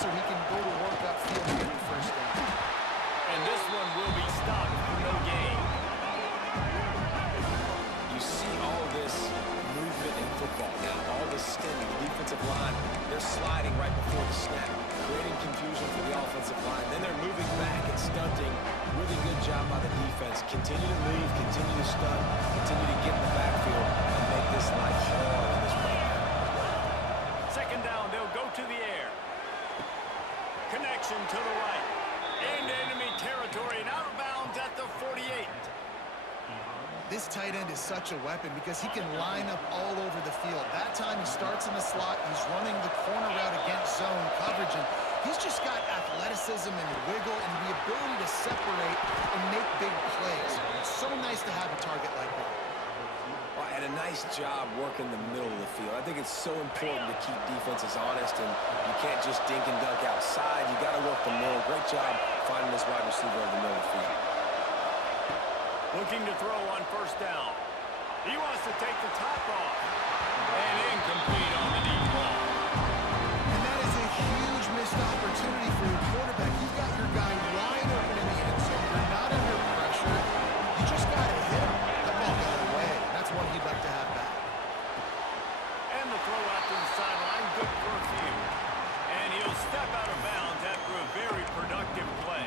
so he can go to work upfield and get the first down. And this one will be stopped for no gain. You see all this movement in football now, all this stemming. The defensive line, they're sliding right before the snap, creating confusion for the offensive line. Then they're moving back and stunting. Really good job by the defense. Continue to move, continue to stunt, continue to get in the backfield and make this life hard in this right now. Second down, they'll go to the air. Connection to the right. Into enemy territory and out of bounds at the 48. This tight end is such a weapon because he can line up all over the field. That time he starts in the slot, he's running the corner route against zone coverage, and he's just got athleticism and wiggle and the ability to separate and make big plays. It's so nice to have a target like that. Well, and a nice job working the middle of the field. I think it's so important to keep defenses honest, and you can't just dink and dunk outside. You got to work the middle. Great job finding this wide receiver over the middle of the field. Looking to throw on first down. He wants to take the top off. And incomplete on the deep ball. And that is a huge missed opportunity for your quarterback. You've got your guy wide open in the end zone. You're not under pressure. You just got to hit him. That ball got away. That's one he'd like to have back. And the throw out to the sideline, good for a few. And he'll step out of bounds after a very productive play.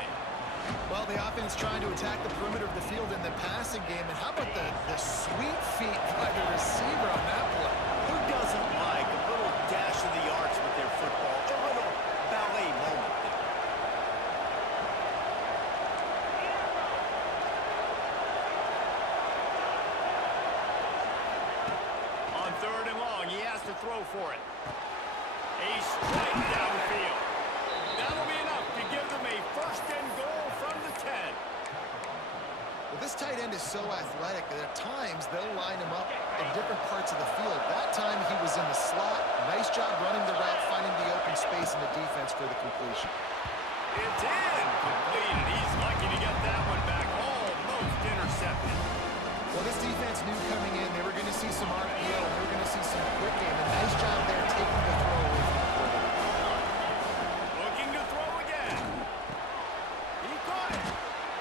Well, the offense trying to attack the perimeter of the field in the passing game. And how about the sweet feet by the receiver on that play? Who doesn't like a little dash of the arts with their football? A little ballet moment there. On third and long, he has to throw for it. A strike downfield. That'll be enough to give them a first and goal from the 10. Well, this tight end is so athletic that at times they'll line him up in different parts of the field. That time he was in the slot. Nice job running the route, finding the open space in the defense for the completion. It's incomplete, and he's lucky to get that one back. Almost intercepted. Well, this defense knew coming in they were going to see some RPO, and they were going to see some quick game. A nice job there taking the throw away from the quarterback. Looking to throw again. He caught it.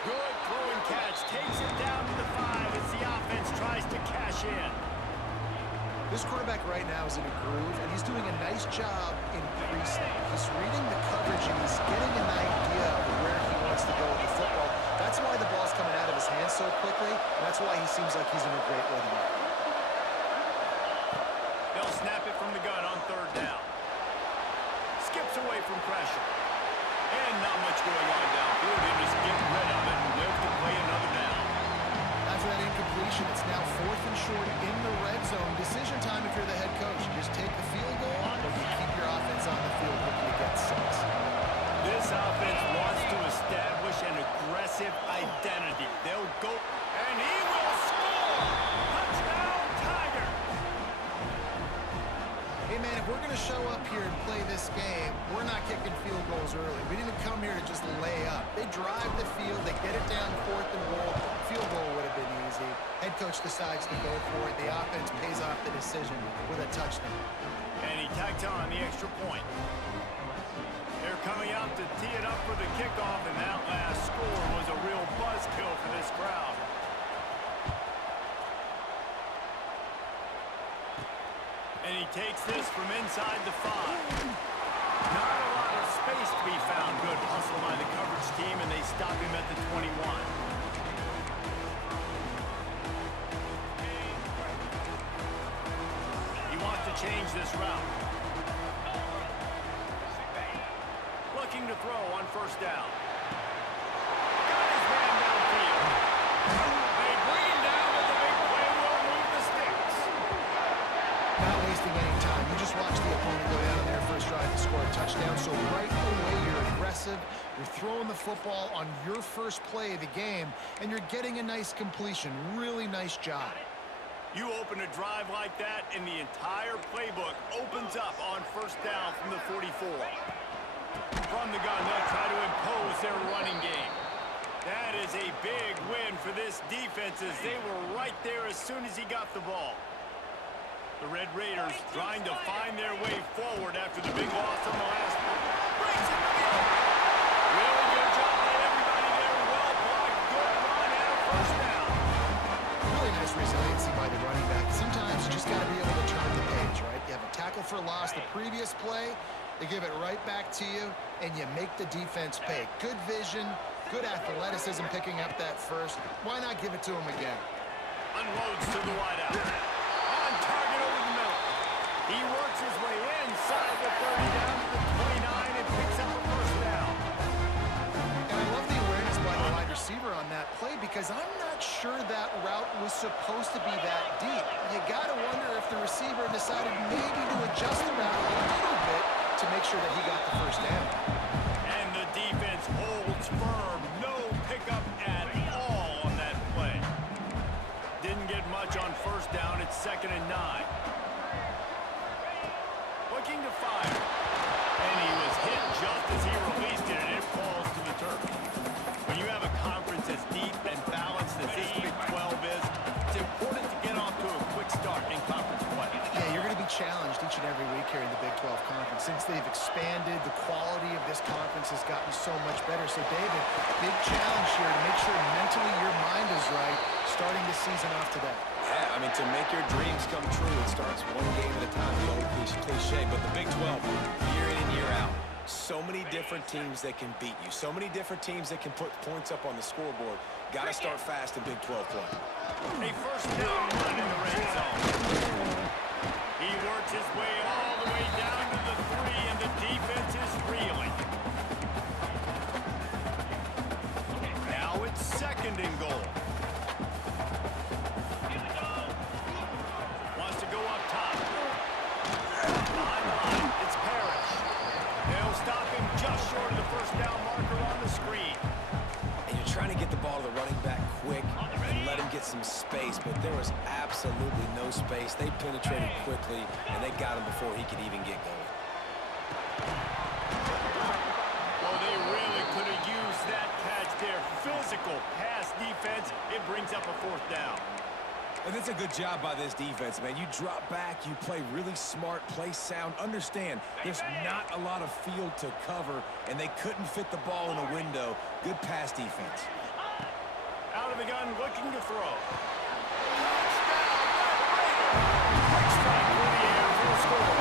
Good throw and catch. Takes it down to the 5 as the offense tries to cash in. This quarterback right now is in a groove, and he's doing a nice job in pre-snap. He's reading the coverage, and he's getting an idea of where he wants to go with the football. That's why the ball's coming out of his hands so quickly, and that's why he seems like he's in a great rhythm. They'll snap it from the gun on third down. Skips away from pressure. And not much going on downfield. He'll just get rid of it and live to play another down. After that incompletion, it's now 4th and short in the red zone. Decision time if you're the head coach. You just take the field goal, or you keep your offense on the field looking to get 6. This offense wants to establish an aggressive identity. They'll go, and he will score! Touchdown, Tiger! Hey, man, if we're going to show up here and play this game, we're not kicking field goals early. We didn't come here to just lay up. They drive the field. They get it down 4th and goal. Field goal would have been easy. Head coach decides to go for it. The offense pays off the decision with a touchdown. And he tacked on the extra point. They're coming out to tee it up for the kickoff, and that last score was a real buzzkill for this crowd. And he takes this from inside the 5. Not a lot of space to be found. Good hustle by the coverage team, and they stop him at the 21. He wants to change this route. Looking to throw on first down. Got his man downfield. They bring him down, but the big play will move the sticks. Not wasting any time. You just watch the opponent go down there first drive and score a touchdown. So right away, you're aggressive. You're throwing the football on your first play of the game, and you're getting a nice completion. Really nice job. You open a drive like that, and the entire playbook opens up on first down from the 44. From the gun, they'll try to impose their running game. That is a big win for this defense as they were right there as soon as he got the ball. The Red Raiders trying to find their way forward after the big loss on the last one. Brings loss the previous play, they give it right back to you, and you make the defense pay. Good vision, good athleticism picking up that first. Why not give it to him again? Unloads to the wideout. On target over the middle. He works his way inside the 30 down to the 29 and picks up a first down. And I love the awareness by the wide receiver on that play because I'm not sure that route was supposed to be that deep. You got to wonder if the receiver decided maybe to adjust the route a little bit to make sure that he got the first down. And the defense holds firm. No pickup at all on that play. Didn't get much on first down. It's 2nd and 9. Looking to fire. And he was hit just as he released it, and it falls to the turf. When you have a conference as deep and balanced as this Big 12 is, it's important to get off to a quick start in conference play. Yeah, you're going to be challenged each and every week here in the Big 12 Conference. Since they've expanded, the quality of this conference has gotten so much better. So, David, big challenge here to make sure mentally your mind is right starting the season off today. Yeah, I mean, to make your dreams come true, it starts one game at a time, the old cliche. But the Big 12, year in and year out, so many different teams that can beat you, so many different teams that can put points up on the scoreboard. Got to start fast in Big 12 play. A first down run in the red zone. He works his way all the way down to the 3, and the defense is reeling. Now it's 2nd and goal. Wants to go up top. Behind the line, it's Parrish. They'll stop him just short of the first down marker on the screen. And you're trying to get the ball to the running back quick and let him get some space, but there was absolutely no space. They penetrated quickly, and they got him before he could even get going. Well, they really could have used that catch there. Physical pass defense. It brings up a 4th down. And it's a good job by this defense, man. You drop back, you play really smart, play sound. Understand, there's not a lot of field to cover, and they couldn't fit the ball in a window. Good pass defense. Out of the gun, looking to throw. Quick strike through the air for a score.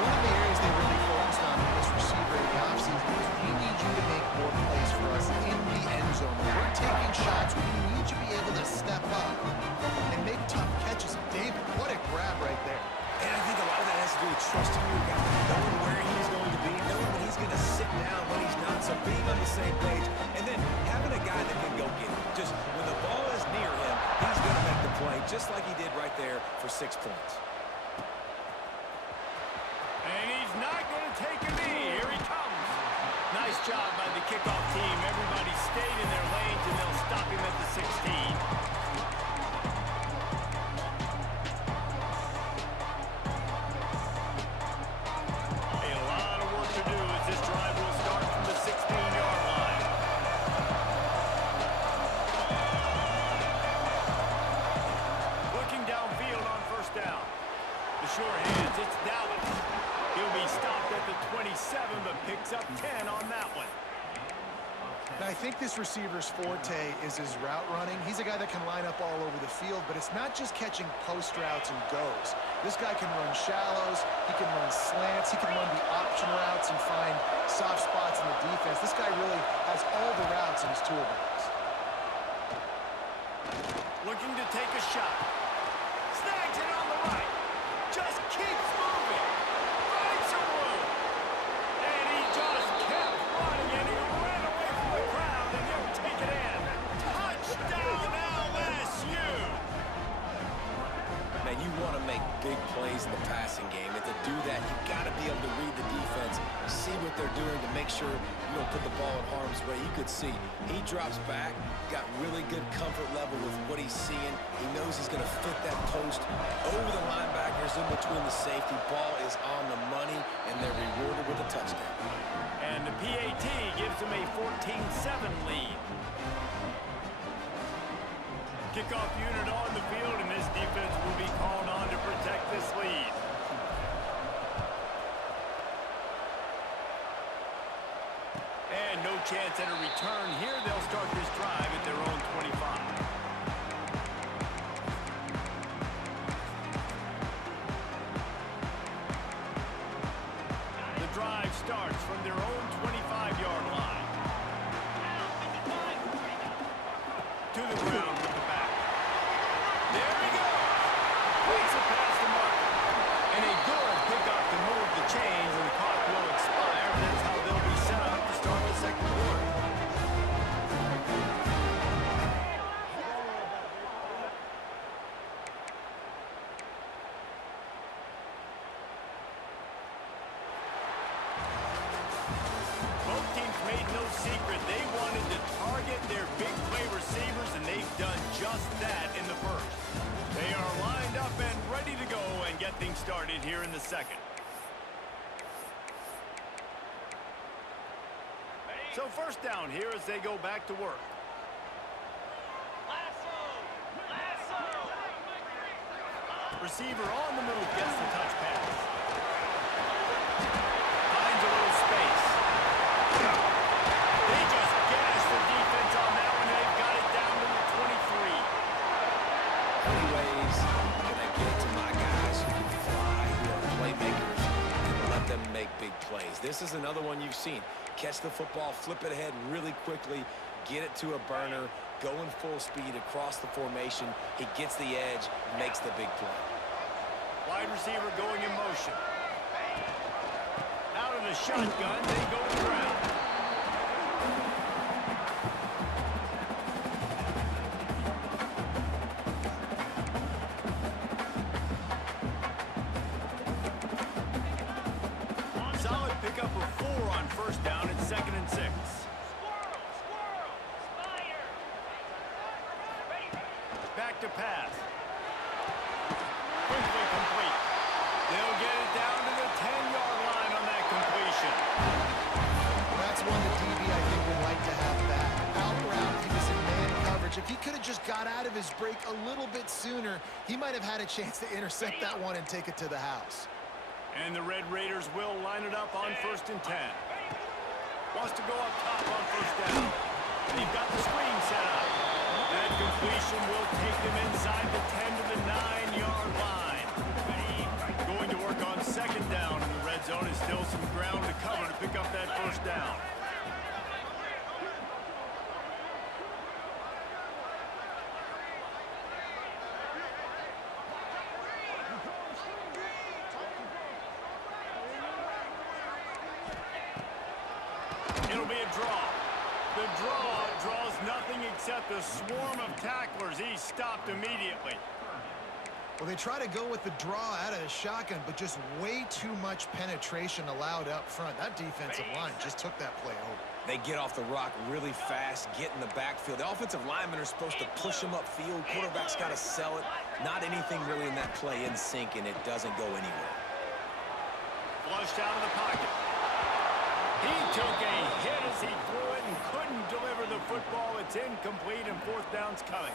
One of the areas they really focused on with this receiver in the offseason is we need you to make more plays for us in the end zone. When we're taking shots, we need you to be able to step up and make tough catches. David, what a grab right there. And I think a lot of that has to do with trusting your guy, knowing where he's going to be, knowing when he's going to sit down, when he's not, so being on the same page, and then having a guy that can go get it. Just when the ball is near him, he's going to make the play, just like he did right there for 6 points. And he's not going to take a knee. Here he comes. Nice job by the kickoff team. Everybody stayed in their lanes, and they'll stop him at the 16. Short hands, it's Dallas. He'll be stopped at the 27, but picks up 10 on that one. Now, I think this receiver's forte is his route running. He's a guy that can line up all over the field, but it's not just catching post routes and goes. This guy can run shallows, he can run slants, he can run the option routes and find soft spots in the defense. This guy really has all the routes in his toolbox. Looking to take a shot. Snags it on the right. Just keeps moving. Finds some room. And he just kept running, and he ran away from the crowd, and he'll take it in. Touchdown, LSU! Man, you want to make big plays in the passing game, and to do that, you've got to be able to read the defense, see what they're doing to make sure you don't put the ball in harm's way. You could see he drops back, got really good comfort level with what he's seeing. He knows he's going to fit that post over the linebackers in between the safety. Ball is on the money, and they're rewarded with a touchdown. And the PAT gives him a 14-7 lead. Kickoff unit on the field, and this defense will be called on to protect this lead. And no chance at a return here. They'll start this drive at their own 25. starts from their own 25-yard line. To the ground with the back. There he goes. Makes it past the marker. And a good pickup to move the chains, and the clock will expire. That's how they'll be set up to start the second quarter. Both teams made no secret they wanted to target their big play receivers, and they've done just that in the first. They are lined up and ready to go and get things started here in the second. So first down here as they go back to work. Receiver on the move gets the touch pass. Finds a little space. They just gashed the defense on that one. They've got it down to the 23. Many ways can I get it to my guys who can fly, who are playmakers, and let them make big plays. This is another one you've seen. Catch the football, flip it ahead really quickly, get it to a burner, going full speed across the formation. He gets the edge, makes the big play. Wide receiver going in motion. Out of the shotgun, they go to the ground. Solid pickup of 4 on first down and 2nd and 6. Back to pass. Quickly complete. They'll get it down to the 10-yard line on that completion. Well, that's one that DB, I think, would like to have back. Out route, he was in man coverage. If he could have just got out of his break a little bit sooner, he might have had a chance to intercept that one and take it to the house. And the Red Raiders will line it up on 1st and 10. Wants to go up top on first down. They've got the screen set up. That completion will take them inside the 10 to the 9-yard line. Going to work on 2nd down in the red zone. Is still some ground to cover to pick up that first down. It'll be a draw. The draw draws nothing except a swarm of tacklers. He's stopped immediately. Well, they try to go with the draw out of the shotgun, but just way too much penetration allowed up front. That defensive line just took that play over. They get off the rock really fast, get in the backfield. The offensive linemen are supposed to push them upfield. Quarterback's got to sell it. Not anything really in that play in sync, and it doesn't go anywhere. Flushed out of the pocket. He took a hit as he threw it and couldn't deliver the football. It's incomplete, and 4th down's coming.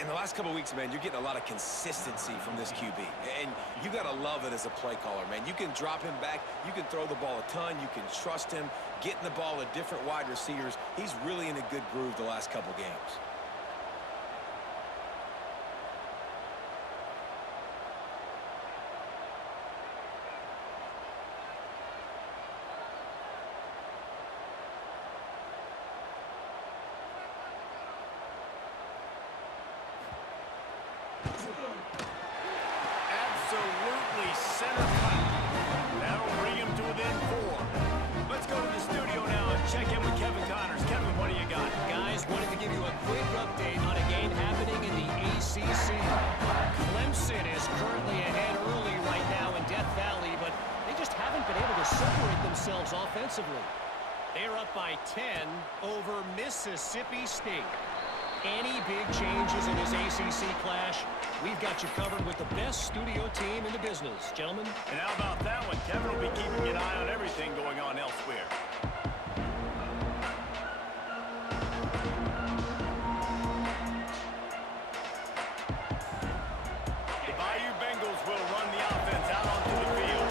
In the last couple of weeks, man, you're getting a lot of consistency from this QB. And you got to love it as a play caller, man. You can drop him back. You can throw the ball a ton. You can trust him. Getting the ball to different wide receivers. He's really in a good groove the last couple games. Absolutely center cut. That'll bring him to within 4. Let's go to the studio now and check in with Kevin Connors. Kevin, what do you got? Guys, wanted to give you a quick update on a game happening in the ACC. Clemson is currently ahead early right now in Death Valley, but they just haven't been able to separate themselves offensively. They're up by 10 over Mississippi State. Any big changes in this ACC clash, we've got you covered with the best studio team in the business, gentlemen. And how about that one? Kevin will be keeping an eye on everything going on elsewhere. The Bayou Bengals will run the offense out onto the field.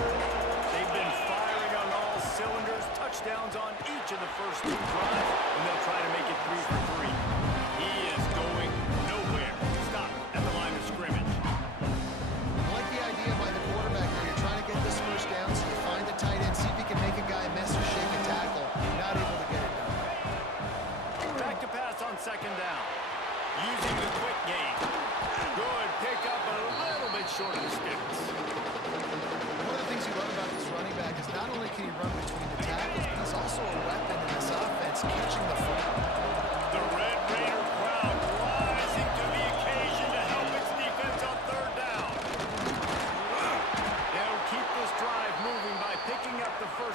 They've been firing on all cylinders, touchdowns on each of the first 2 drives, and they'll try to make it 3 for 3. He is going nowhere. Stop at the line of scrimmage. I like the idea by the quarterback there. You're trying to get this first down, so you find the tight end, see if he can make a guy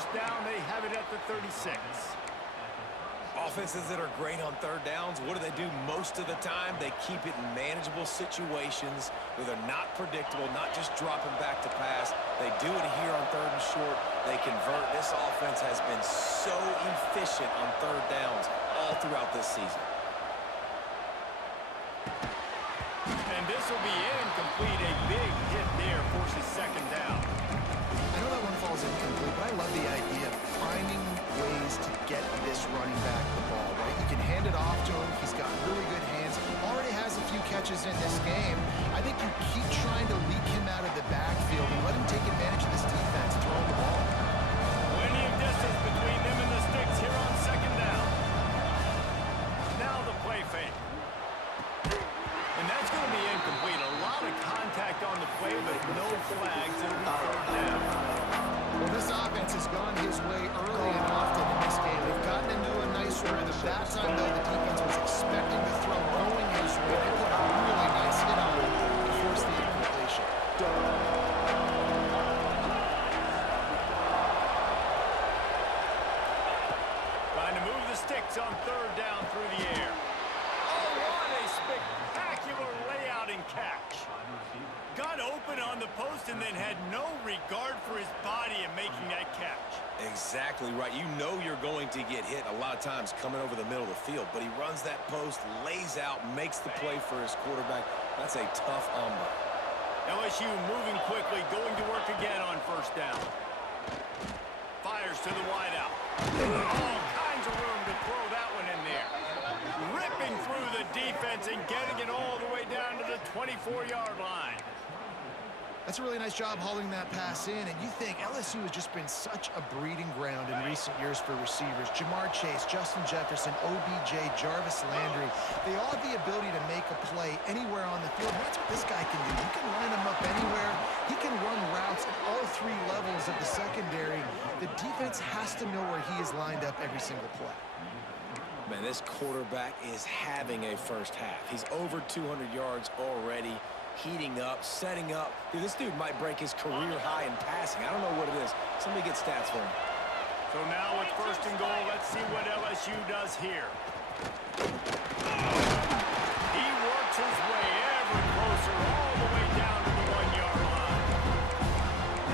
first down. They have it at the 36. Offenses that are great on third downs, what do? Most of the time, they keep it in manageable situations where they're not predictable, not just dropping back to pass. They do it here on third and short. They convert. This offense has been so efficient on third downs all throughout this season. And this will be incomplete. A big hit there forces second down. I know that one falls incomplete, but I love the idea of finding ways to get this running back the ball, right? You can hand it off to him. He's got really good hands. Already has a few catches in this game. I think you keep trying to leak him out of the backfield and let him take advantage of this defense throwing the ball. Plenty of distance between them and the sticks here on second down. Now the play fake. And that's going to be incomplete. A lot of contact on the play, but no flags. It'll be third down. Well, this offense has gone his way early and often in this game. They've gotten into a nice rhythm. That time, though, the defense was expecting the throw going his way. They put a really nice hit on it to force the incompletion. Trying to move the sticks on third down through the air. Oh, what a spectacular layout and catch. Got open on the post and then had no regard for his body in making that catch. Exactly right. You know you're going to get hit a lot of times coming over the middle of the field, but he runs that post, lays out, makes the play for his quarterback. That's a tough hombre. LSU moving quickly, going to work again on first down. Fires to the wideout. All kinds of room to throw that one in there. Ripping through the defense and getting it all the way down to the 24-yard line. That's a really nice job hauling that pass in, and you think LSU has just been such a breeding ground in recent years for receivers. Jamar Chase, Justin Jefferson, OBJ, Jarvis Landry, they all have the ability to make a play anywhere on the field. And that's what this guy can do. He can line them up anywhere. He can run routes at all three levels of the secondary. The defense has to know where he is lined up every single play. Man, this quarterback is having a first half. He's over 200 yards already. Heating up, setting up. Dude, this dude might break his career high in passing. I don't know what it is. Somebody get stats for him. So now with first and goal, let's see what LSU does here. He works his way ever closer all the way down to the 1-yard line.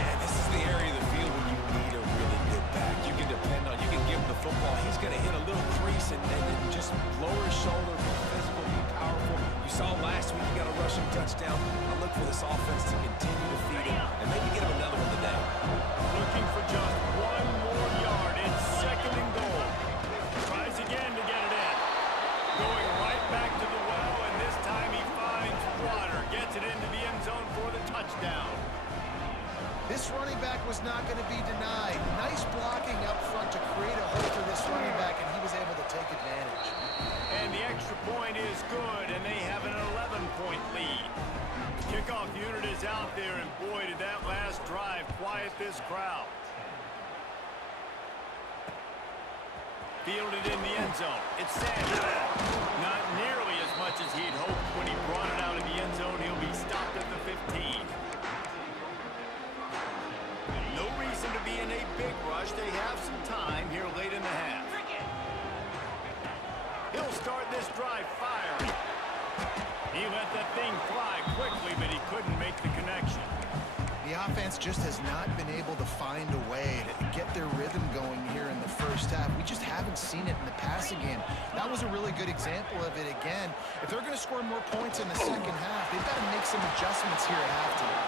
Man, this is the area of the field where you need a really good back. You can depend on, you can give him the football. He's going to hit a little crease and then just lower his shoulder, be physical, be powerful. You saw last week he got a rushing touchdown. I look for this offense to continue to feed him and maybe get him another one today. Looking for just one more yard. It's second and goal. Tries again to get it in. Going right back to the well, and this time he finds water. Gets it into the end zone for the touchdown. This running back was not going to be denied. Nice blocking up front to create a hole for this running back, and he was able to take advantage. And the extra point is good, and they have an 11-point lead. Kickoff unit is out there, and boy, did that last drive quiet this crowd. Fielded in the end zone. It's Sanders. Not nearly as much as he'd hoped when he brought it out of the end zone. He'll be stopped at the 15. No reason to be in a big rush. They have some time here late in the half. He'll start this drive firing. He let that thing fly quickly, but he couldn't make the connection. The offense just has not been able to find a way to get their rhythm going here in the first half. We just haven't seen it in the passing game. That was a really good example of it again. If they're going to score more points in the second half, they've got to make some adjustments here at halftime.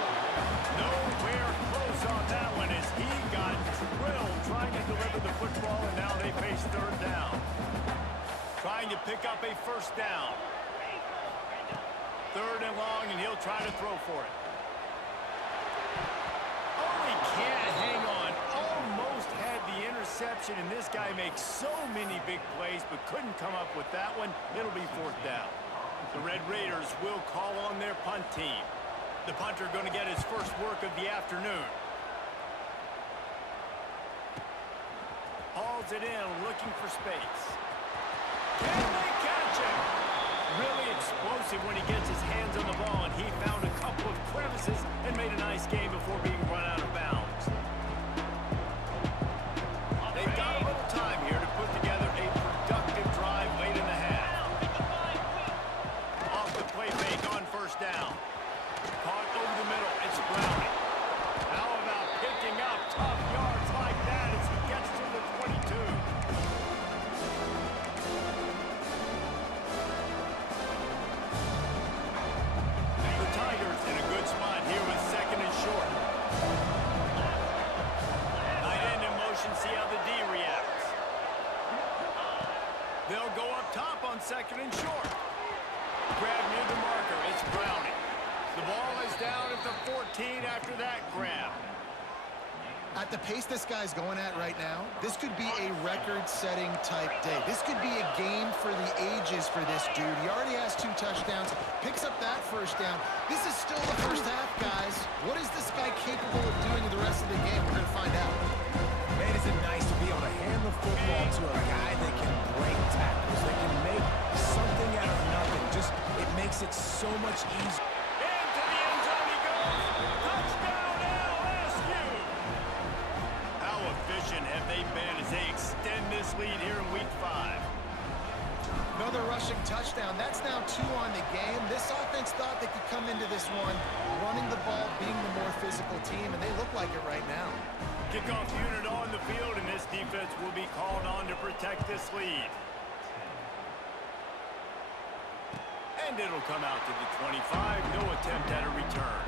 Nowhere close on that one as he got drilled trying to deliver the football, and now they face third down. Trying to pick up a first down. Third and long, and he'll try to throw for it. Oh, he can't hang on. Almost had the interception, and this guy makes so many big plays, but couldn't come up with that one. It'll be fourth down. The Red Raiders will call on their punt team. The punter going to get his first work of the afternoon. Hauls it in, looking for space. Can they catch him? Really explosive when he gets his hands on the ball, and he found a couple of crevices and made a nice game before being run out of bounds. up top on 2nd and short. Grab near the marker. It's Browning. The ball is down at the 14 after that grab. At the pace this guy's going at right now, this could be a record-setting type day. This could be a game for the ages for this dude. He already has 2 touchdowns, picks up that first down. This is still the first half, guys. What is this guy capable of doing the rest of the game? We're going to find out. Man, is it nice to be able to hand the football to a guy that can break tackles, that can make something out of nothing. Just, it makes it so much easier. Into the end zone he goes. Touchdown, LSU. How efficient have they been as they extend this lead here in Week 5? Another rushing touchdown. That's now 2 on the game. This offense thought they could come into this one running the ball, being the more physical team, and they look like it right now. Kickoff unit on the field, and this defense will be called on to protect this lead. And it'll come out to the 25. No attempt at a return.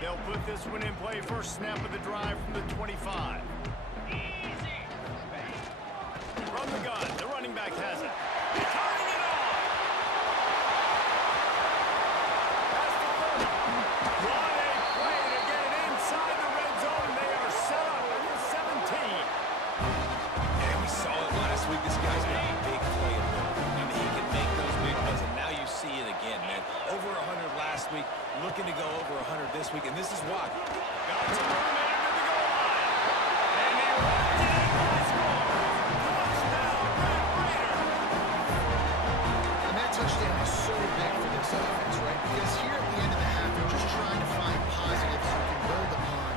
They'll put this one in play. First snap of the drive from the 25. From the gun, the running back has it. Turning it on. That's the 30. What a play to get it inside the red zone. They are set up at the 17. And we saw it last week. This guy's got a big play ability. I mean, he can make those big plays, and now you see it again, man. Over 100 last week, looking to go over 100 this week, and this is why. Got to run it into the goal line. And they run it in by score. Touchdown, Red Raiders. And that touchdown is so big for this offense, right? Because here at the end of the half, they're just trying to find positives you can build upon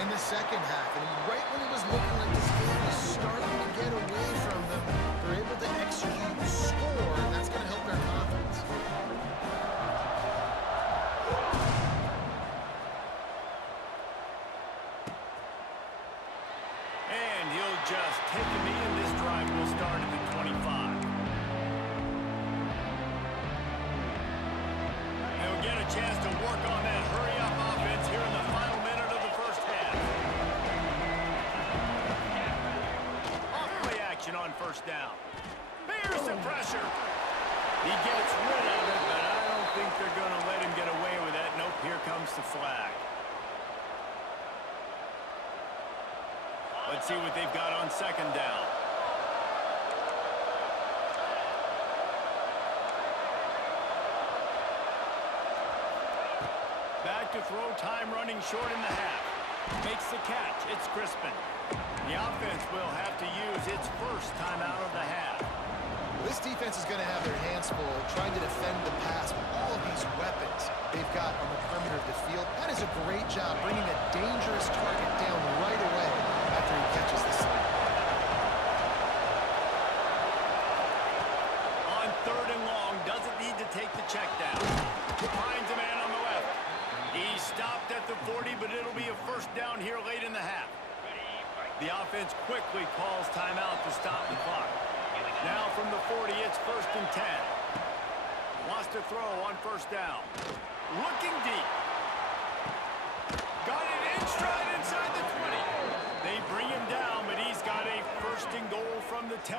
in the second half. And right when it was looking like this game was starting to get away from them, they're able to execute, score, and that's going to help their confidence. And he'll just take a knee, and this drive will start at the 25. They'll get a chance to work on that hurry-up offense here in the final minute of the first half. Off-play action on first down. Here's the pressure. He gets rid of it, but I don't think they're going to let him get away with that. Nope, here comes the flag. Let's see what they've got on second down. Back to throw, time running short in the half. Makes the catch. It's Crispin. The offense will have to use its first timeout of the half. This defense is going to have their hands full trying to defend the pass with all of these weapons they've got on the perimeter of the field. That is a great job bringing a dangerous target down right away after he catches the snap. On 3rd and long, doesn't need to take the check down. Finds a man on the left. He stopped at the 40, but it'll be a first down here late in the half. The offense quickly calls timeout to stop the clock. Now from the 40, it's 1st and 10. Wants to throw on first down. Looking deep. Got it in stride inside the 20. They bring him down, but he's got a 1st and goal from the 10.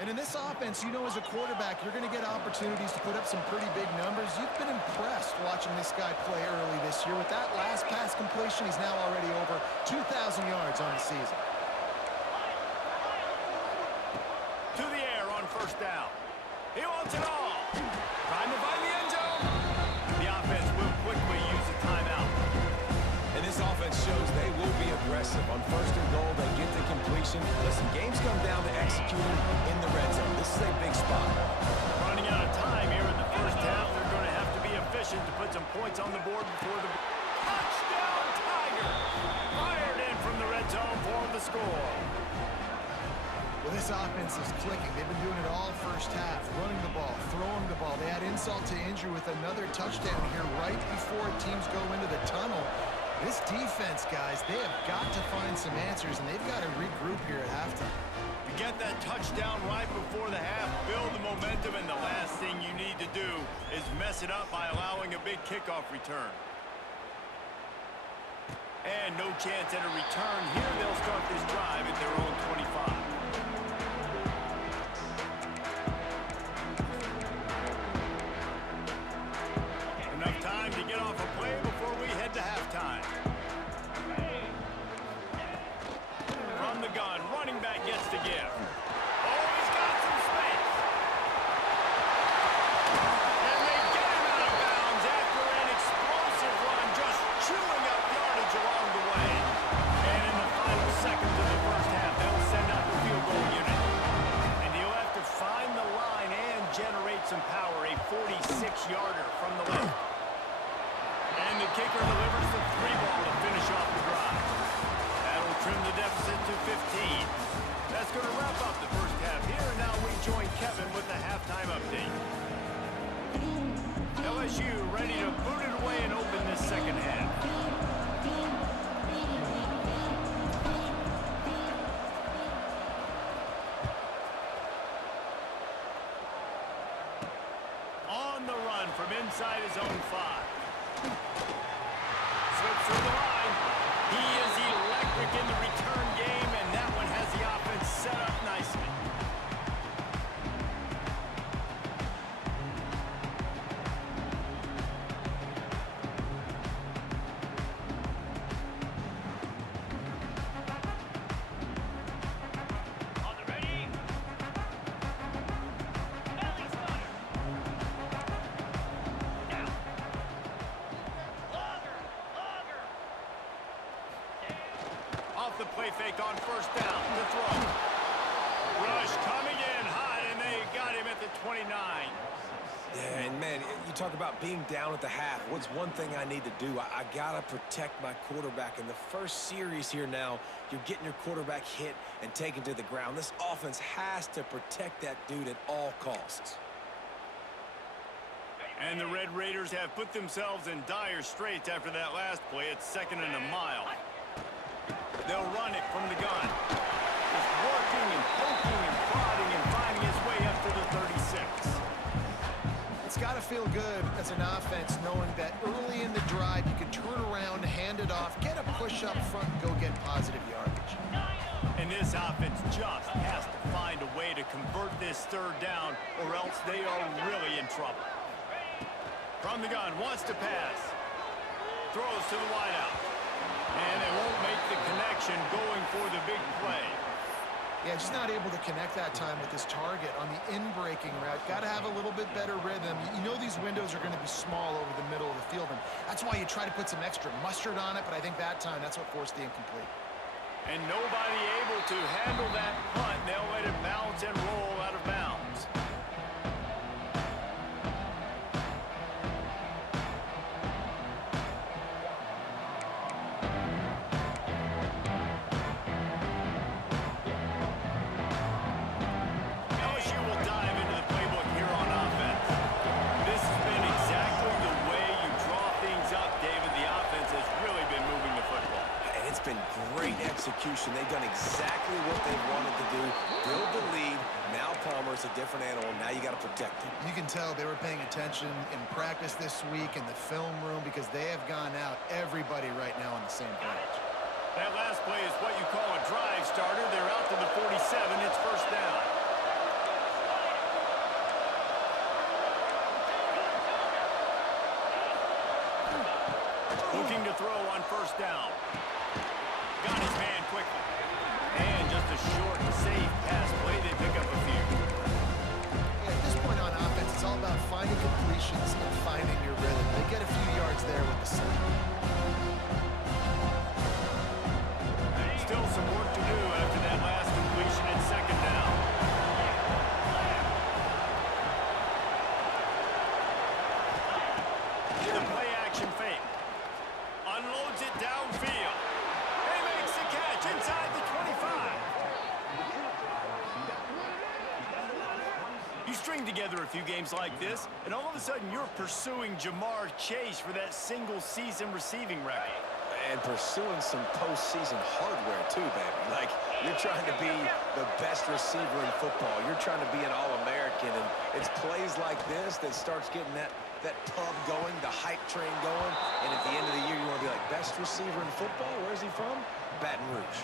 And in this offense, you know, as a quarterback, you're going to get opportunities to put up some pretty big numbers. You've been impressed watching this guy play early this year. With that last pass completion, he's now already over 2,000 yards on the season. To the air on first down. He wants it all. Trying to find the end zone. The offense will quickly use a timeout. And this offense shows they will be aggressive. On 1st and goal, they get the completion. Listen, games come down to executing in the red zone. This is a big spot. Running out of time here in the first half. They're going to have to be efficient to put some points on the board before the touchdown Tiger. Fired in from the red zone for the score. Well, this offense is clicking. They've been doing it all first half, running the ball, throwing the ball. They had insult to injury with another touchdown here right before teams go into the tunnel. This defense, guys, they have got to find some answers, and they've got to regroup here at halftime. To get that touchdown right before the half, build the momentum, and the last thing you need to do is mess it up by allowing a big kickoff return. And no chance at a return here. They'll start this drive at their own 25. Enough time to get off a play before we head to halftime. From the gun, running back gets to give. Oh, he's got some space. And they get him out of bounds after an explosive run, just chewing up yardage along the way. And in the final seconds of the first half, they'll send out the field goal unit. And he'll have to find the line and generate some power, a 46-yarder from the left. And the kicker delivers the 3-ball to finish off the drive. That'll trim the deficit to 15. That's going to wrap up the first half here, and now we join Kevin with the halftime update. LSU ready to boot it away and open this second half. On the run from inside his own 5. Slips through the line. He is electric in the return game, and that one has the offense set up nicely. On the ready. Belly stunner. Down. Longer. Off the play fake on first down. The throw. Rush coming in hot, and they got him at the 29. Yeah, and man, you talk about being down at the half. What's one thing I need to do? I gotta protect my quarterback. In the first series here now, you're getting your quarterback hit and taken to the ground. This offense has to protect that dude at all costs. And the Red Raiders have put themselves in dire straits after that last play. It's 2nd and a mile. They'll run it from the gun. Just working and poking and prodding and finding his way up to the 36. It's got to feel good as an offense knowing that early in the drive you can turn around, hand it off, get a push up front, and go get positive yardage. And this offense just has to find a way to convert this 3rd down, or else they are really in trouble. From the gun, wants to pass. Throws to the wideout. And they won't make the connection going for the big play. Yeah, just not able to connect that time with his target on the in-breaking route. Got to have a little bit better rhythm. You know these windows are going to be small over the middle of the field, and that's why you try to put some extra mustard on it, but I think that time that's what forced the incomplete. And nobody able to handle that punt. They'll let it bounce and roll out of bounds. LSU will dive into the playbook here on offense. This has been exactly the way you draw things up, David. The offense has really been moving the football. And it's been great execution. They've done exactly what they wanted to do. Build the lead. Now Palmer's a different animal. Now you got to protect him. You can tell they were paying attention in practice this week in the film room because they have gone out, everybody right now on the same page. That last play is what you call a drive starter. They're out to the 47. It's first down. Looking to throw on first down. Got his man quickly. And just a short and safe pass play. They pick up a few. Yeah, at this point on offense, it's all about finding completions and finding your rhythm. They get a few yards there with the sling. Still some work to do after that last completion at 2nd down. The play action fake. Unloads it downfield. He makes the catch inside the 25. You string together a few games like this, and all of a sudden you're pursuing Jamar Chase for that single-season receiving record. And pursuing some postseason hardware, too, baby. Like, you're trying to be the best receiver in football. You're trying to be an All-American, and it's plays like this that starts getting that pub going, the hype train going, and at the end of the year, you want to be like, best receiver in football? Where's he from? Baton Rouge.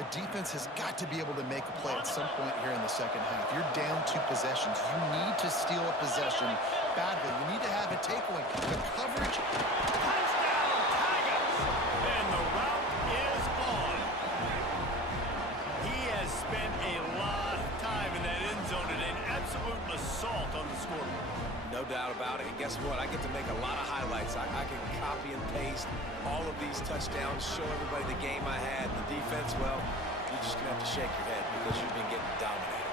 The defense has got to be able to make a play at some point here in the second half. You're down 2 possessions. You need to steal a possession badly. You need to have a takeaway. The coverage... Touchdown, Tigers! And the route is on. He has spent a lot of time in that end zone and an absolute assault on the scoreboard. No doubt about it. And guess what? I get to make a lot of highlights. I can copy and paste all of these touchdowns, show everybody the game I had. The defense, well, you're just going to have to shake your head because you've been getting dominated.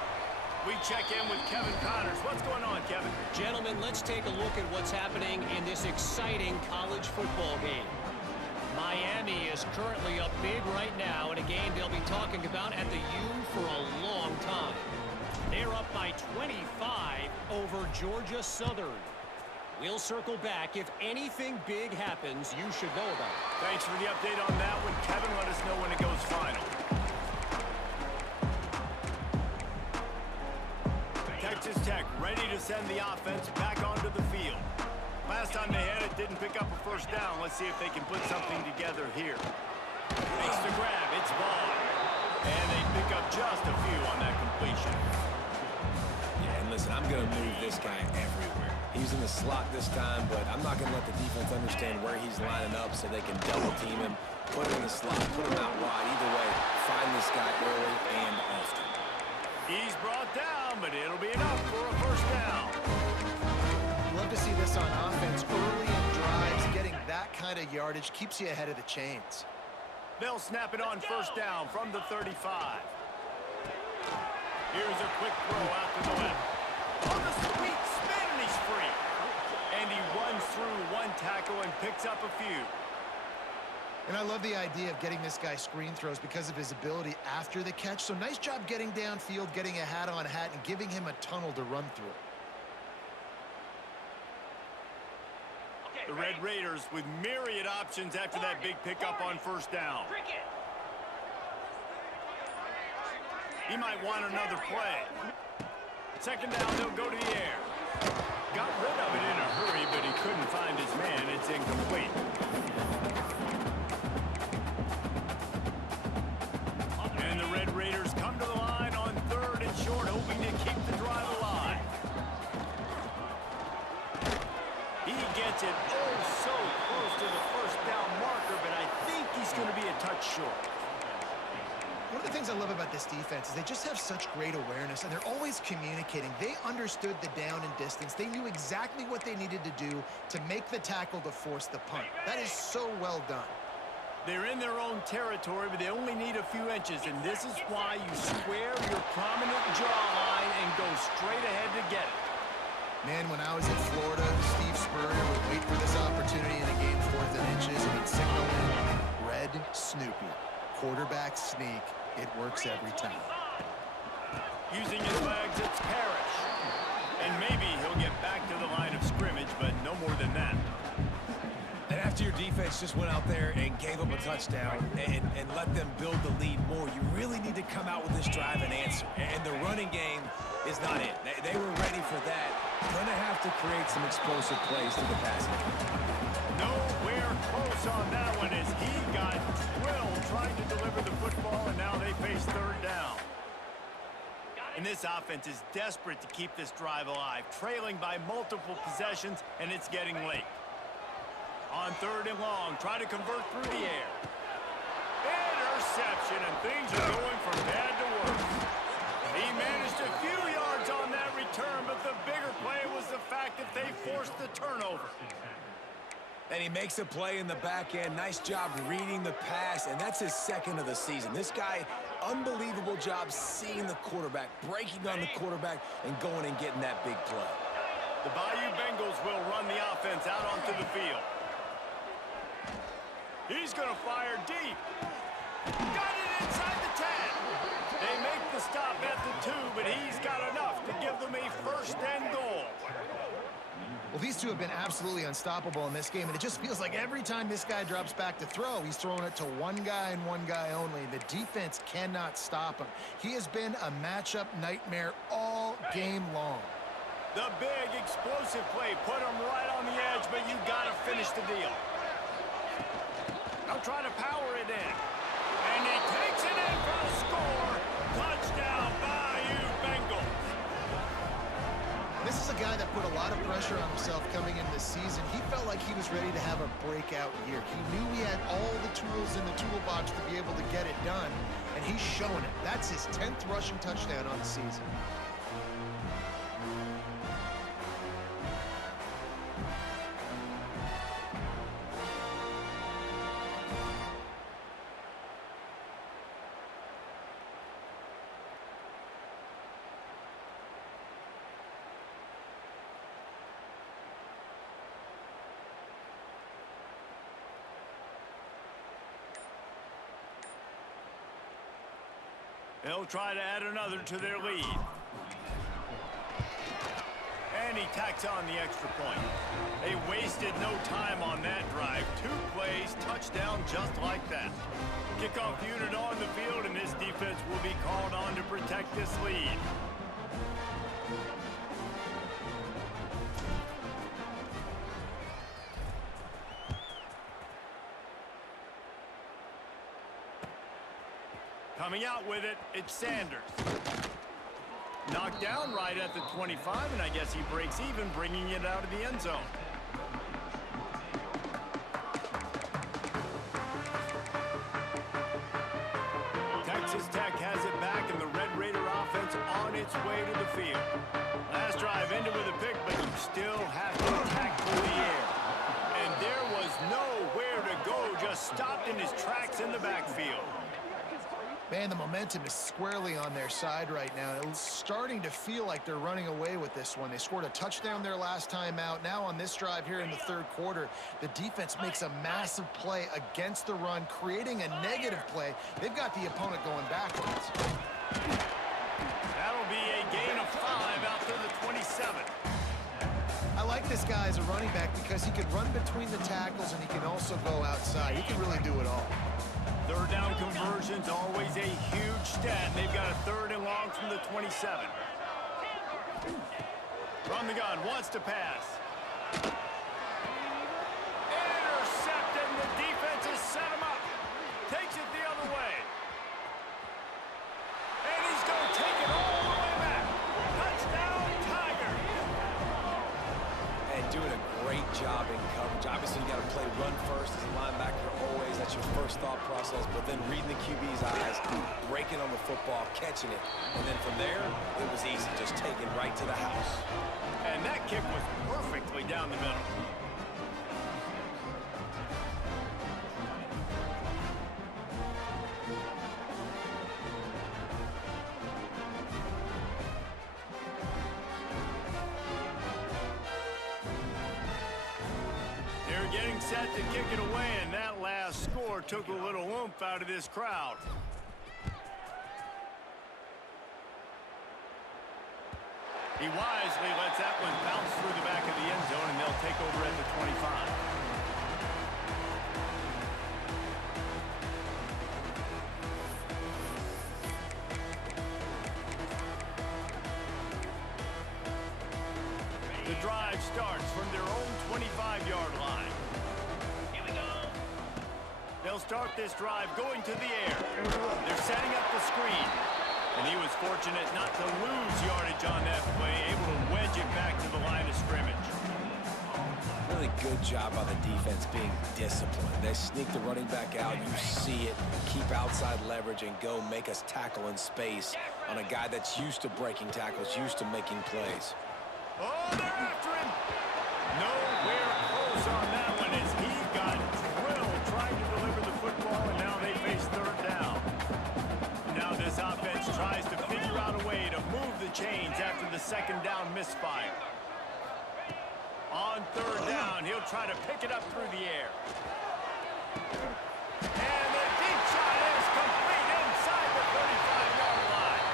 We check in with Kevin Connors. What's going on, Kevin? Gentlemen, let's take a look at what's happening in this exciting college football game. Miami is currently up big right now in a game they'll be talking about at the U for a long time. They're up by 25 over Georgia Southern. We'll circle back. If anything big happens, you should know about it. Thanks for the update on that one, Kevin. Let us know when it goes final. Texas Tech ready to send the offense back onto the field. Last time they had it, didn't pick up a first down. Let's see if they can put something together here. Makes the grab. It's Vaughn. And they pick up just a few on that completion. Yeah, and listen, I'm going to move this guy everywhere. He's in the slot this time, but I'm not going to let the defense understand where he's lining up so they can double team him, put him in the slot, put him out wide. Either way, find this guy early and often. He's brought down, but it'll be enough for a first down. Love to see this on offense. Early in drives, getting that kind of yardage keeps you ahead of the chains. They'll snap it on first down from the 35. Here's a quick throw out to the left. On the sweet spin, and he's free. And he runs through one tackle and picks up a few. And I love the idea of getting this guy screen throws because of his ability after the catch. So nice job getting downfield, getting a hat-on-hat, and giving him a tunnel to run through. The Red Raiders with myriad options after that big pickup on first down. He might want another play. Second down, they'll go to the air. Got rid of it in a hurry, but he couldn't find his man. It's incomplete. And the Red Raiders come to the line on third and short, hoping to keep the drive alive. He gets it so close to the first down marker, but I think he's going to be a touch short. One of the things I love about this defense is they just have such great awareness, and they're always communicating. They understood the down and distance. They knew exactly what they needed to do to make the tackle to force the punt. That is so well done. They're in their own territory, but they only need a few inches, and this is why you square your prominent jawline and go straight ahead to get it. Man, when I was in Florida, Steve Spurrier would wait for this opportunity in a game 4th and inches, and he'd signal in Red Snoopy. Quarterback sneak. It works every time. Using his legs, it's Parrish. And maybe he'll get back to the line of scrimmage, but no more than that. And after your defense just went out there and gave up a touchdown and let them build the lead more, you really need to come out with this drive and answer. And the running game is not it. They were ready for that. Gonna have to create some explosive plays to the passing game. Nowhere close on that one as he got drilled trying to deliver the football, and now they face third down. And this offense is desperate to keep this drive alive, trailing by multiple possessions, and it's getting late. On third and long, try to convert through the air. Interception, and things are going from bad to worse. He managed a few yards on that return, but the bigger play was the fact that they forced the turnover. And he makes a play in the back end. Nice job reading the pass, and that's his second of the season. This guy, unbelievable job seeing the quarterback, breaking on the quarterback, and going and getting that big play. The Bayou Bengals will run the offense out onto the field. He's going to fire deep. Got it inside the 10. They make the stop at the 2, but he's got enough to give them a first and goal. Well, these two have been absolutely unstoppable in this game, and it just feels like every time this guy drops back to throw, he's throwing it to one guy and one guy only. The defense cannot stop him. He has been a matchup nightmare all game long. The big explosive play put him right on the edge, but you got to finish the deal. They'll try to power it in. And he takes it in for the score. Touchdown, Bayou Bengals. This is a guy that put a lot of pressure on himself coming into this season. He felt like he was ready to have a breakout year. He knew he had all the tools in the toolbox to be able to get it done, and he's showing it. That's his 10th rushing touchdown on the season. They'll try to add another to their lead. And he tacks on the extra point. They wasted no time on that drive. 2 plays, touchdown just like that. Kickoff unit on the field, and this defense will be called on to protect this lead. Coming out with it, it's Sanders. Knocked down right at the 25, and I guess he breaks even, bringing it out of the end zone. Texas Tech has it back, and the Red Raider offense on its way to the field. Last drive ended with a pick, but you still have to attack through the air. And there was nowhere to go, just stopped in his tracks in the backfield. Man, the momentum is squarely on their side right now. It's starting to feel like they're running away with this one. They scored a touchdown their last time out. Now on this drive here in the 3rd quarter, the defense makes a massive play against the run, creating a negative play. They've got the opponent going backwards. That'll be a gain of 5 out to the 27. I like this guy as a running back because he can run between the tackles and he can also go outside. He can really do it all. 3rd down conversion's always a huge stat. They've got a 3rd and long from the 27. From the gun, wants to pass. Intercepted, and the defense has set him up. Takes it the other way. And he's going to take it all the way back. Touchdown, Tigers. And doing a great job in coverage. Obviously, you got to play run first as a linebacker always. That's your first thought process. But then reading the QB's eyes, breaking on the football, catching it. And then from there, it was easy. Just taking right to the house. And that kick was perfectly down the middle. They're getting set to kick it away, and that last score took a little oomph out of this crowd. He wisely lets that one bounce through the back of the end zone, and they'll take over at the 25. The drive starts from their own 25-yard line. Here we go. They'll start this drive going to the air. They're setting up the screen. And he was fortunate not to lose yardage on that play, able to wedge it back to the line of scrimmage. Really good job by the defense being disciplined. They sneak the running back out. You see it. Keep outside leverage and go make us tackle in space on a guy that's used to breaking tackles, used to making plays. Oh, they're after him. Nowhere close on that one as he got drilled trying to deliver the football, and now they face 3rd down. Now this offense tries to figure out a way to move the chains after the 2nd down misfire. On 3rd down, he'll try to pick it up through the air. And the deep shot is complete inside the 35-yard line.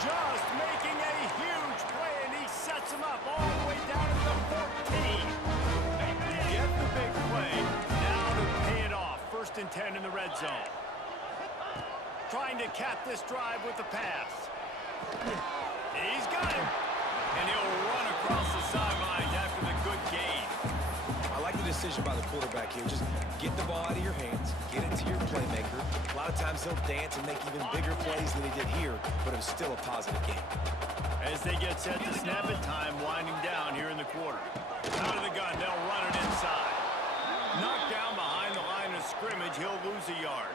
Just making a huge play, and he sets him up all the way down to the 14. and 10 in the red zone. Trying to cap this drive with the pass. He's got him. And he'll run across the sidelines after the good gain. I like the decision by the quarterback here. Just get the ball out of your hands, get it to your playmaker. A lot of times he'll dance and make even bigger plays than he did here, but it was still a positive game. As they get set to snap it, time winding down here in the quarter. Out of the gun, they'll run it inside. Knocked down behind the line of scrimmage, he'll lose a yard.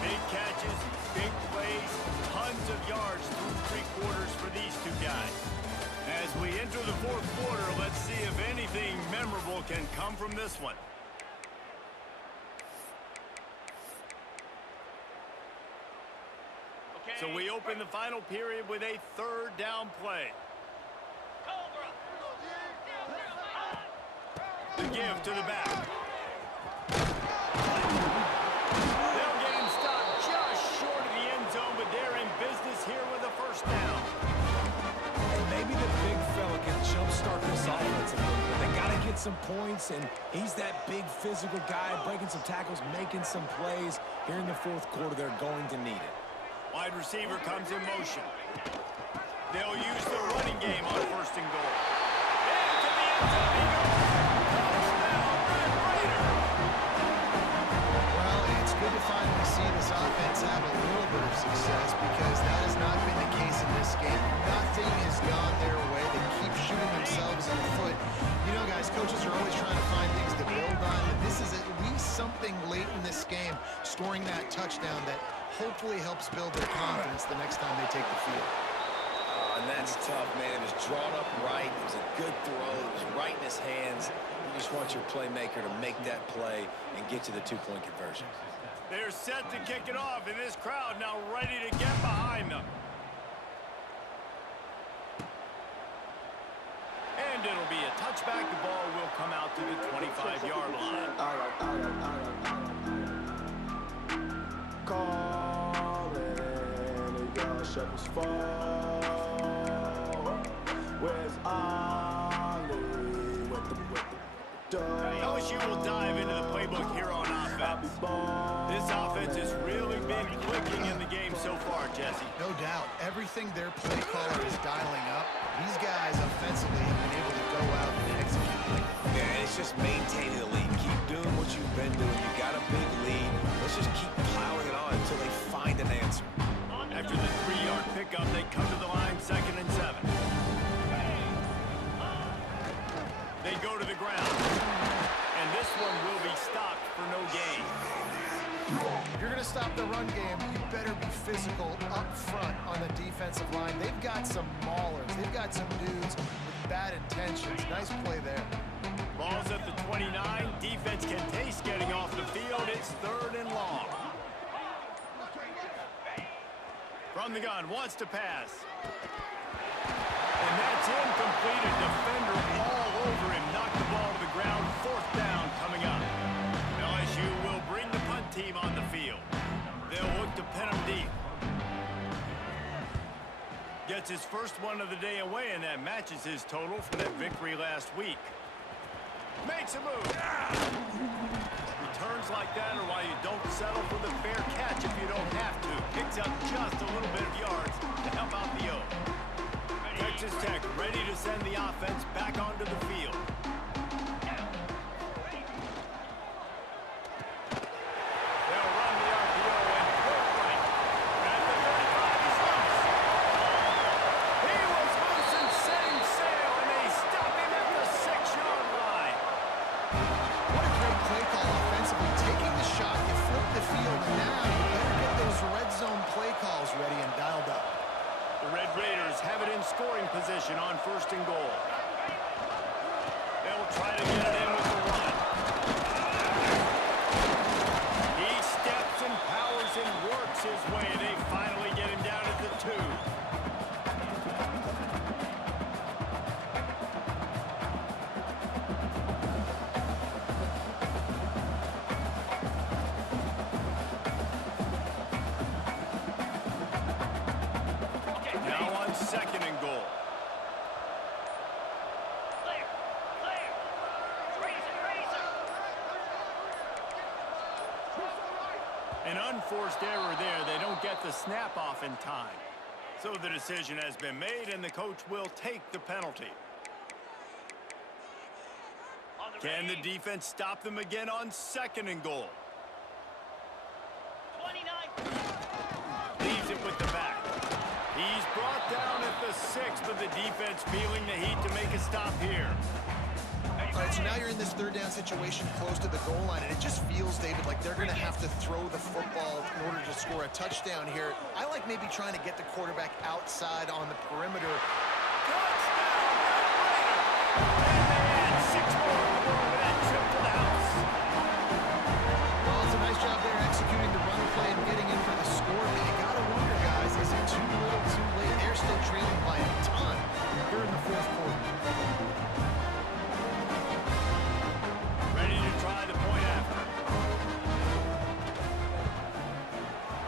Big catches, big plays, tons of yards through three quarters for these two guys. As we enter the fourth quarter, let's see if anything memorable can come from this one. So we open the final period with a third down play. The give to the back. They'll get him stopped just short of the end zone, but they're in business here with a first down. And maybe the big fella can jumpstart this offense a little bit. They got to get some points, and he's that big physical guy, breaking some tackles, making some plays. Here in the fourth quarter, they're going to need it. Wide receiver comes in motion. They'll use the running game on first and goal. Into the end zone he goes. Touchdown, Red Raiders. Well, it's good to finally see this offense have a little bit of success because that has not been the case in this game. Nothing has gone their way. They keep shooting themselves in the foot. You know, guys, coaches are always trying to find things to build on, and this is at least something late in this game, scoring that touchdown that hopefully helps build their confidence the next time they take the field. And that's tough, man. It was drawn up right. It was a good throw. It was right in his hands. You just want your playmaker to make that play and get to the two-point conversion. They're set to kick it off, and this crowd now ready to get behind them. And it'll be a touchback. The ball will come out to the 25-yard line. Calling, young shepherds fall. Where's Ollie with the LSU will dive into the playbook here on offense. This offense has really been clicking in the game so far, Jesse. No doubt. Everything their play caller is dialing up, these guys offensively have been able to go out and execute. Yeah, it's just maintaining the lead. Keep doing what you've been doing. You got a big lead. Let's just keep plowing it on until they find an answer. After the 3-yard pickup, they come to the line, 2nd and 7. They go to the ground. And this one will be stopped for no gain. If you're going to stop the run game, you better be physical up front on the defensive line. They've got some maulers. They've got some dudes with bad intentions. Nice play there. Ball's at the 29. Defense can taste getting off the field. It's 3rd and long. From the gun, wants to pass. And that's incomplete. A defender all over him. Knocked the ball to the ground. 4th down coming up. LSU will bring the punt team on the field. They'll look to pin him deep. Gets his first one of the day away, and that matches his total from that victory last week. Makes a move. Returns like that are why you don't settle for the fair catch if you don't have to. Picks up just a little bit of yards to help out the O. Texas Tech ready to send the offense back onto the field. They'll run the RPO and throw it right. At the 35, he's loose. He was loose and setting sail, and they stop him at the 6-yard line. What a great play call offensively. Taking the shot, you flip the field. Now you better get those red zone play calls ready and dialed up. The Red Raiders have it in scoring position on 1st and goal. An unforced error there. They don't get the snap off in time. So the decision has been made, and the coach will take the penalty. Can the defense stop them again on 2nd and goal? 29. Leaves it with the back. He's brought down at the 6, but the defense feeling the heat to make a stop here. All right, so now you're in this 3rd down situation close to the goal line, and it just feels, David, like they're going to have to throw the football in order to score a touchdown here. I like maybe trying to get the quarterback outside on the perimeter. Touchdown! And they add 6 more on the board with that trip to the house. Well, it's a nice job there executing the run play and getting in for the score, but you got to wonder, guys, is it too little too late? They're still trailing by a ton here in the 4th quarter. Ready to try the point after.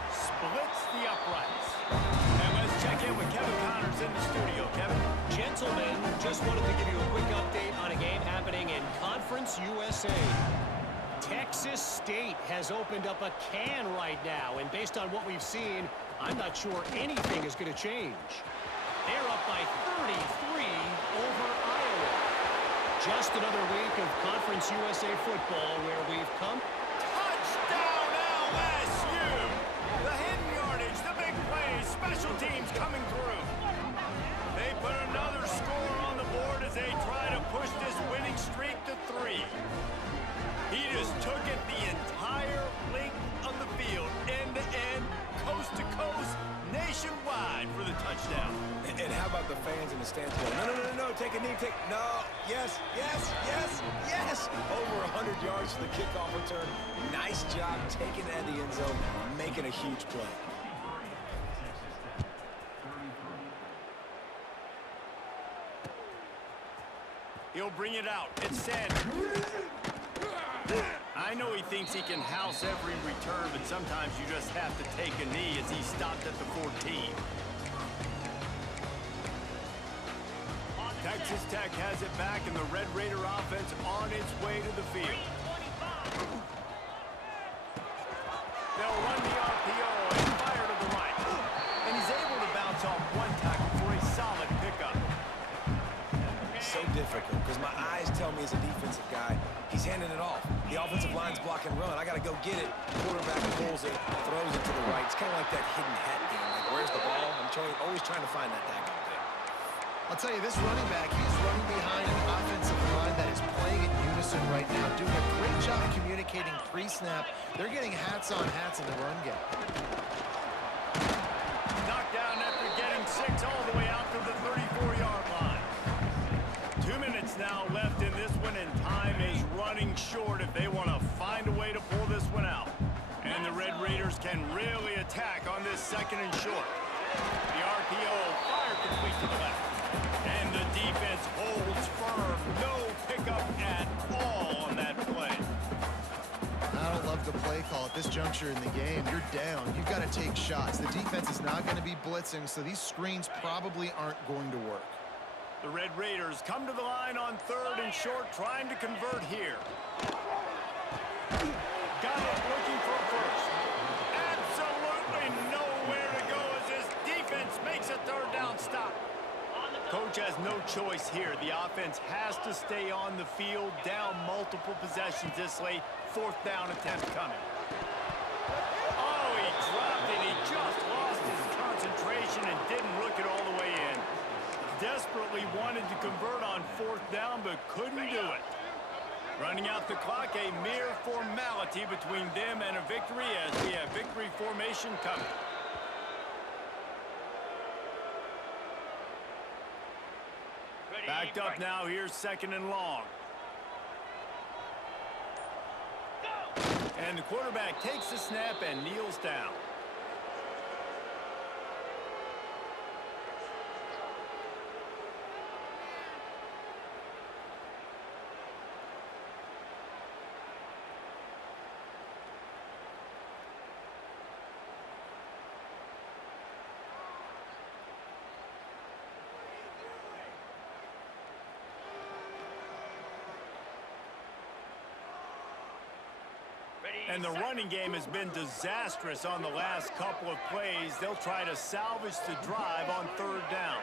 Splits the uprights. And let's check in with Kevin Connors in the studio. Kevin? Gentlemen, just wanted to give you a quick update on a game happening in Conference USA. Texas State has opened up a can right now, and based on what we've seen, I'm not sure anything is going to change. They're up by 33 over Iowa. Just another week of Conference USA football where we've come. Touchdown LSU! The hidden yardage, the big plays, special teams coming through. They put another score on the board as they try to push this winning streak to 3. He just took it the entire length of the field, end to end, coast to coast, nationwide for the touchdown. And how about the fans in the stands going, no, take a knee, no, yes, yes, yes, yes. Over 100 yards to the kickoff return. Nice job taking that in the end zone, making a huge play. He'll bring it out. It's Sanders. I know he thinks he can house every return, but sometimes you just have to take a knee as he stopped at the 14. Texas Tech has it back, and the Red Raider offense on its way to the field. They'll run the RPO and fire to the right. And he's able to bounce off one tackle for a solid pickup. So difficult because my eyes tell me as a defensive guy, he's handing it off. The offensive line's block and run. I got to go get it. Quarterback pulls it, throws it to the right. It's kind of like that hidden hat game. Like, where's the ball? I'm always trying to find that tag out there. I'll tell you, this running back, he's running behind an offensive line that is playing in unison right now, doing a great job communicating pre-snap. They're getting hats on hats in the run game. Knocked down after getting 6 all the way out to the 34-yard line. 2 minutes now left in this one, and time is running short if they want to find a way to pull this one out. And the Red Raiders can really attack on this 2nd and short. The RPO fire complete to the left. And the defense holds firm. No pickup at all on that play. I don't love the play call at this juncture in the game. You're down. You've got to take shots. The defense is not going to be blitzing, so these screens probably aren't going to work. The Red Raiders come to the line on 3rd and short, trying to convert here. Got it, looking for a first. Absolutely nowhere to go as this defense makes a 3rd down stop. Coach has no choice here. The offense has to stay on the field, down multiple possessions this late. 4th down attempt coming. Oh, he dropped it. He just lost his concentration and didn't look it all the way in. Desperately wanted to convert on 4th down, but couldn't do it. Running out the clock, a mere formality between them and a victory as we have victory formation coming. Backed up now, here's 2nd and long. And the quarterback takes the snap and kneels down. And the running game has been disastrous on the last couple of plays. They'll try to salvage the drive on third down.